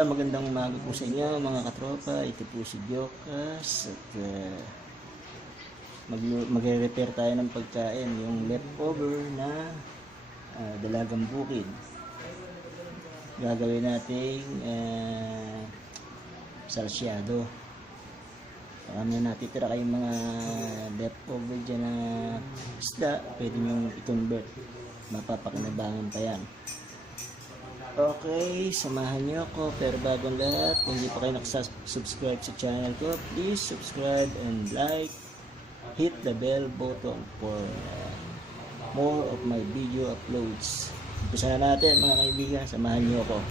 pala, magandang umaga po sa inyo mga katropa. Ito po si Jokas at magre-repair tayo ng pagkain, yung leftover na dalagang bukid. Gagawin nating salsyado. Kami natitira kayong mga leftover dyan na isda, pwede nyo i-convert, mapapakinabangan pa yan. Okay, samahan niyo ako. Pero bagong lahat, kung hindi pa kayo nakasubscribe sa channel ko, please subscribe and like. Hit the bell button for more of my video uploads. Umpisa na natin mga kaibigan, samahan niyo ako.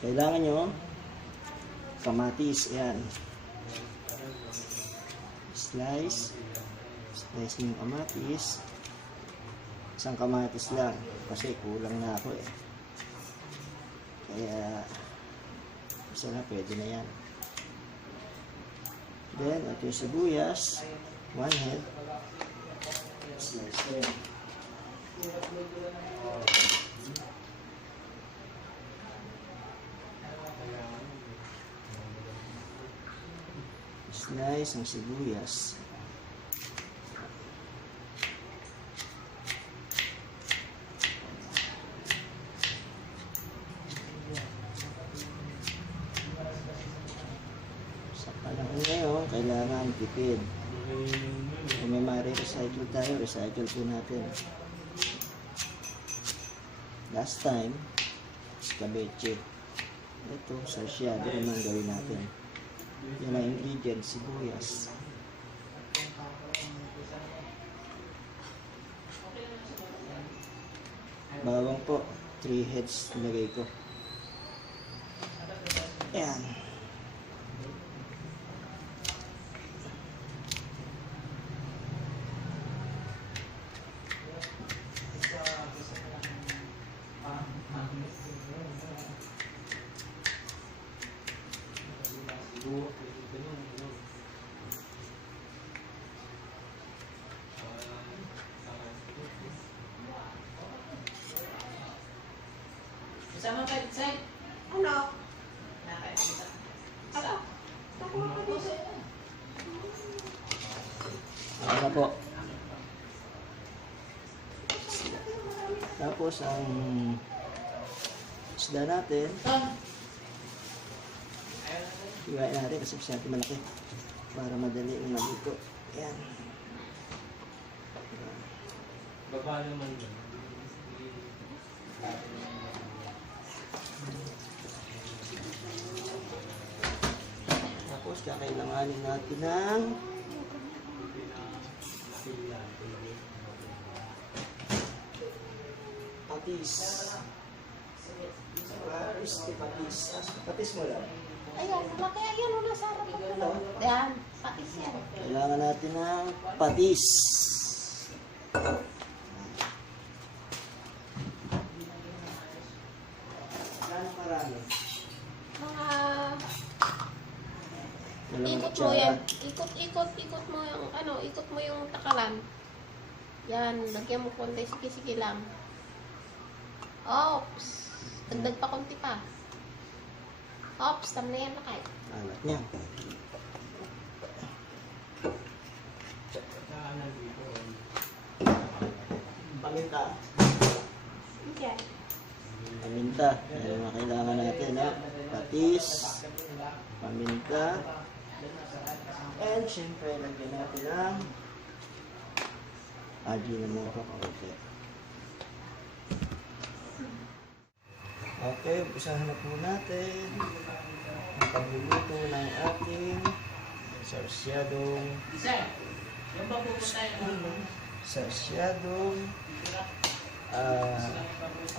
Kailangan nyo kamatis, yan. Slice yung kamatis. Isang kamatis lang kasi kulang na ako eh, kaya isa na pwede na yan. Then ito yung sibuyas, 1 head, slice ko yan. Slice ang sibuyas. Ngayon, kailangan tipid. Kung may ma-recycle tayo, recycle po natin. Last time, escabeche. Ito, salsyado naman gawin natin. Yan ang ingredients, sibuyas. Bawang po, 3 heads nilagay ko. Ayan. Sama kayo, Sai? Ano? Ala? Ano po? Tapos ang isda natin, hiwain natin kasi masyado malaki para madali yung maluto. Ayan. Baba naman yun. Tapos kakailanganin natin ng patis. Patis. Patis mo lang. Ayan, malaki. Ayan, wala sa harap ko. Ayan, patis yan. Kailangan natin ng patis. Gano'ng karami? Mga ikot mo yan. Ikot mo yung ikot mo yung takalan. Yan, lagyan mo konti, sige lang. Oops. Dagdag pa konti pa. Oops, tam na yan na kayo. Alat niya. Paminta. Okay. Paminta. Yan ang kailangan natin, ha? Patis. Paminta. And syempre, lagyan natin ang Ajinomoto kaunti. Okay, umpisahan na po natin ang pagluluto ng ating sarsyadong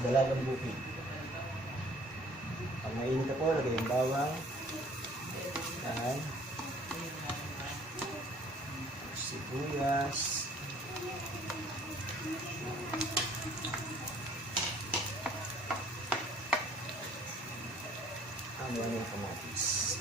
dalagang bukid. Pag mainit na po, lagay yung bawang. Yan. Sibuyas. Ang yung kamatis.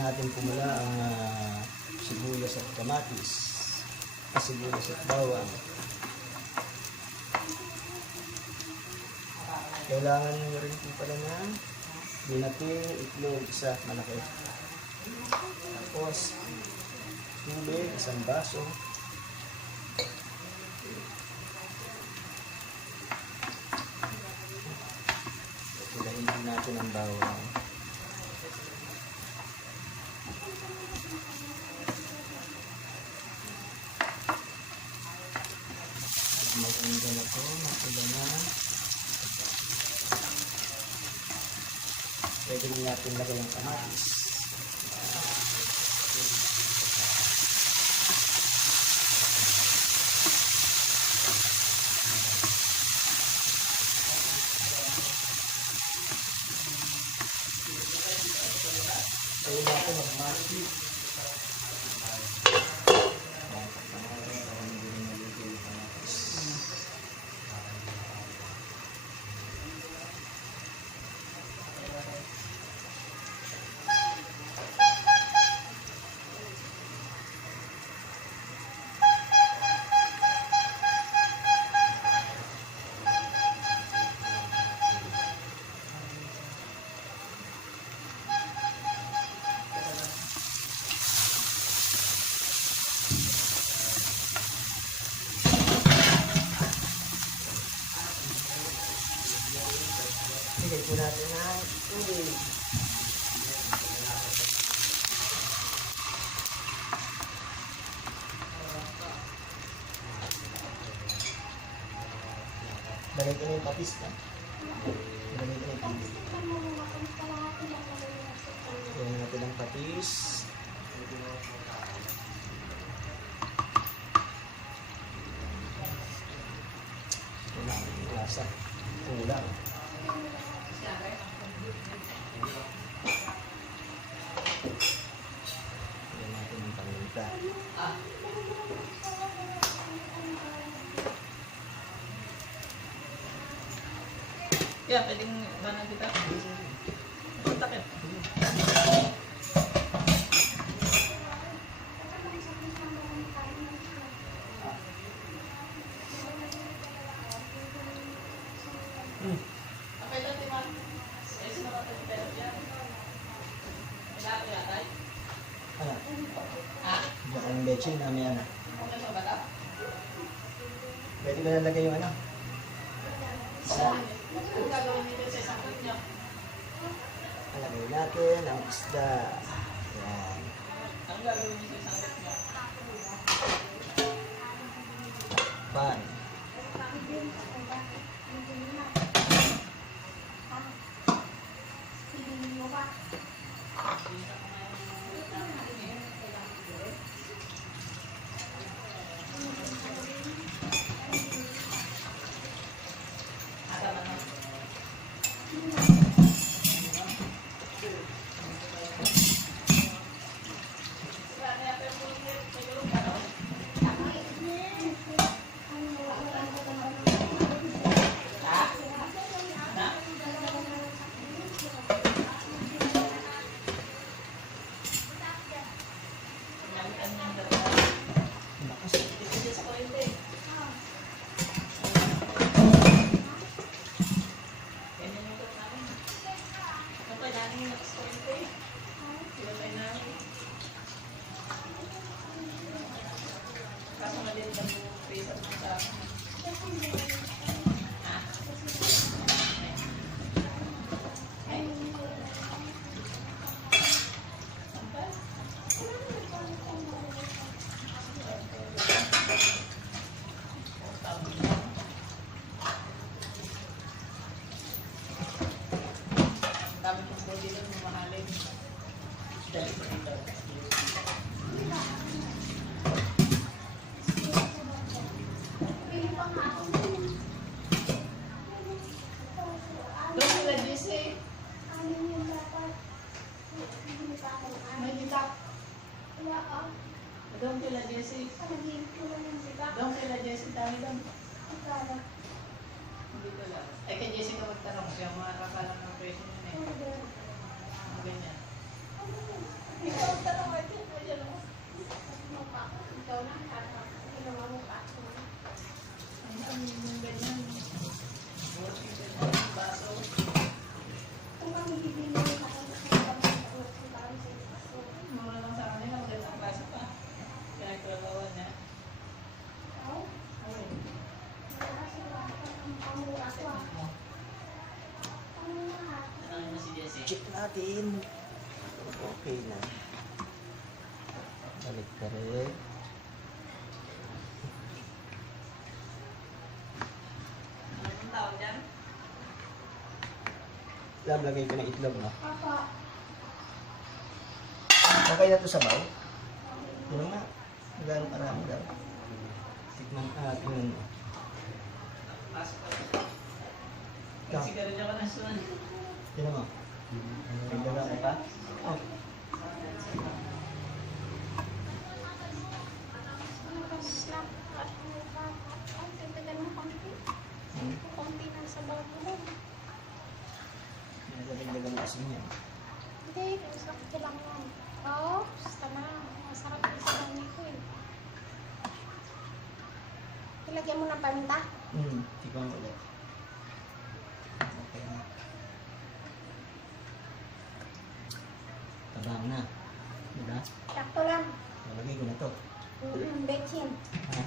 natin pumula ang sibuyas at kamatis. Sibuyas at bawang. Kailangan nyo rin po pala na binating itlog isa malaki. Tapos, tubig, isang baso. Ilahin din natin ang bawang. Maganda na ito, maganda na. Pwede din natin lagay ang kamatis. Pwede natin mag-maski. Bigay po natin ng tubig. Bagay ko na yung patis na. Bagay ko na yung tubig. Bagay natin ang patis. Wala ang lasa. Kulang. Lagyan natin ang paminta. Kaya pwedeng banang kita. Takip. Okay lang, Timan. Eh, sino ka tayo pero dyan? Kailangan ko yatay? Ano? Ha? Diyan ka ng leche namin ano. Kung nasa bata? Pwede ko nalagay yung ano? Ano gagawin nito sa isang clip niyo? Alagay natin ang isda. Yan. Ano gagawin nito sa isang clip niyo? Pan. Dami kong body doon, mamahalin. Dali ko dito. Doon sila, JC. May bitak. Doon sila, JC. Doon sila, JC. Tayo doon. Hindi ko lang. Ay, kay JC ka magtanong. Siya mga kakalang ng presyo niya eh. Mga ganyan. Ikaw ang tanong ay siya. Ayan o. Ikaw na, ilang ang mukha. Ang ganyan. Buti ka ng baso. Kung kami bibili ako sa Mura lang sa kanila. Magandang klase pa. Pinagtrabawan niya. Ay. Ano mo si Jessie? Check natin. Okay na. Balik ka rin. Anong tawag dyan? Lagay ko ng itlog, no? Papa. Okay na to sabaw? Yun nga. Magano karami daw. Tignan mo. Pasok ka. Nagsigarilyo ka na suwan. Tignan mo. Tignan mo pa? Oh. Snap. Ay, tindagan mo konti. Hmm. Konti na sa bago mo. Nagdagdagan kasi niya. Hindi, sakto lang yan. Oo, basta na. Masarap yung sa nito eh. Ilagyan mo ng paminta. Tignan mo ulit. Okay na. Tabang na. Diba? Sakto lang. Nalagay ko na to. Betchin. Ha?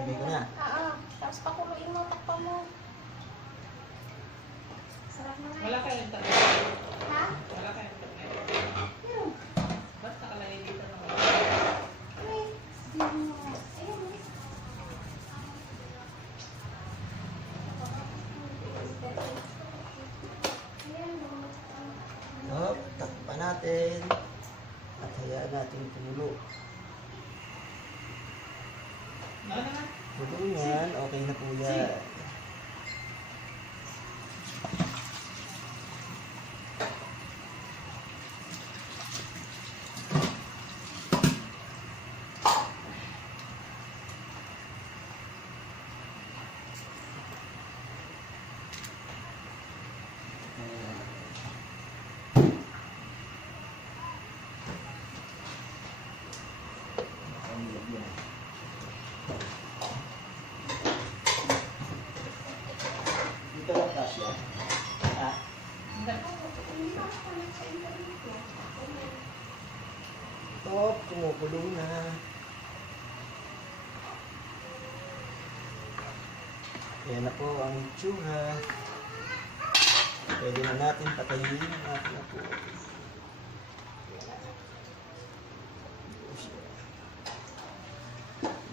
Lagay ko na. Oo. Tapos pakuluin mo, takpan mo. Sarap na nga. Wala kayong tanong. Ha? Wala kayong tanong. Meron. Ba't nakalagay dito na wala? Ay, ayun mo. Ayan mo. Oh, takpan natin. At hayaan natin tumulo. Ano na? Tulo yan. Okay na po yan. Dito lang kasya. Ah, top, kumukulong na. Ayan na po ang itsura. Pwede na natin patayin. Natin na po.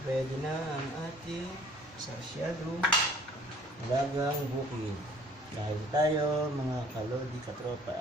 Pwede na ang ating sarsyado alagang bukid. Dahil tayo mga kalodi katropa.